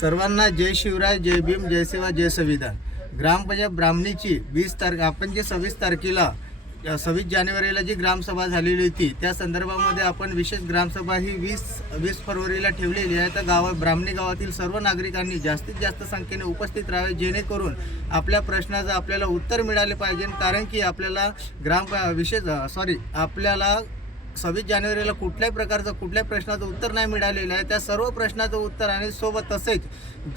सर्वांना जय शिवराय, जय भीम, जय सेवा, जय संविधान। ग्रामपंचायत ब्राह्मणीची 20 तारीख आपण जे 26 तारखेला 26 जानेवारीला जी ग्रामसभा झालेली होती त्या संदर्भामध्ये आपण विशेष ग्रामसभा ही 20 फरवरीला ठेवलेली आहे। तर ब्राह्मणी गावातील सर्व नागरिकांनी जास्तीत जास्त संख्येने उपस्थित राहावे, जेणेकरून आपल्या प्रश्नाचं आपल्याला उत्तर मिळाले पाहिजे। कारण की आपल्याला आपल्याला 26 जानेवारीला कुठल्याही प्रश्नाचं उत्तर नाही मिळालेलं आहे। त्या सर्व प्रश्नाचं उत्तर आणि सोबत तसेच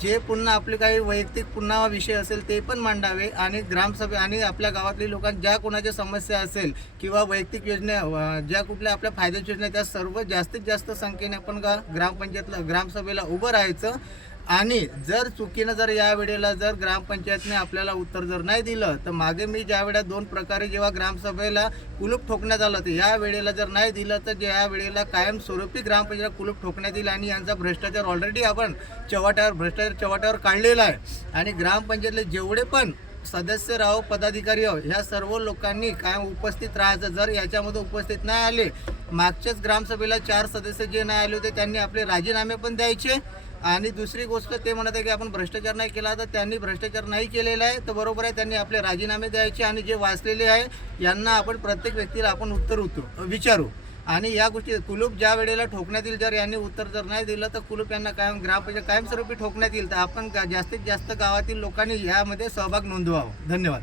जे पुन्हा आपले काही वैयक्तिक पुन्हा विषय असेल ते पण मांडावे आणि ग्रामसभे आणि आपल्या गावातली लोकांना ज्या कोणाच्या समस्या असेल किंवा वैयक्तिक योजना ज्या कुठल्या आपल्या फायद्याच्या योजना त्या सर्व जास्तीत जास्त संख्येने आपण ग्रामपंचायतला ग्रामसभेला उभं राहायचं। आणि जर चुकीनं या वेळेला ग्रामपंचायतने आपल्याला उत्तर नाही दिलं तर मागे मी ज्या वेळेला 2 प्रकारे जेव्हा ग्रामसभेला कुलूप ठोकण्यात आलं तर या वेळेला नाही दिलं तर या वेळेला कायमस्वरूपी ग्रामपंचायत कुलूप ठोकण्यात येईल। आणि यांचा भ्रष्टाचार ऑलरेडी आपण भ्रष्टाचार चव्हाट्यावर काढलेला आहे। आणि ग्रामपंचायतले जेवढे पण सदस्य राहो पदाधिकारी राहो ह्या सर्व लोकांनी कायम उपस्थित राहायचं। जर याच्यामध्ये उपस्थित नाही आले, मागच्याच ग्रामसभेला 4 सदस्य जे नाही आले होते त्यांनी आपले राजीनामे पण द्यायचे। आणि दुसरी गोष्ट ते म्हणत आहे की आपण भ्रष्टाचार नाही केला, तर त्यांनी भ्रष्टाचार नाही केलेला आहे तर बरोबर आहे, त्यांनी आपले राजीनामे द्यायचे। आणि जे वाचलेले आहे यांना आपण प्रत्येक व्यक्तीला आपण उत्तर विचारू। आणि या गोष्टी कुलूप ज्या वेळेला ठोकण्यात येईल, जर यांनी उत्तर नाही दिलं तर कुलूप यांना ग्रामपंचायत कायमस्वरूपी ठोकण्यात येईल। तर आपण जास्तीत जास्त गावातील लोकांनी यामध्ये सहभाग नोंदवावा। धन्यवाद।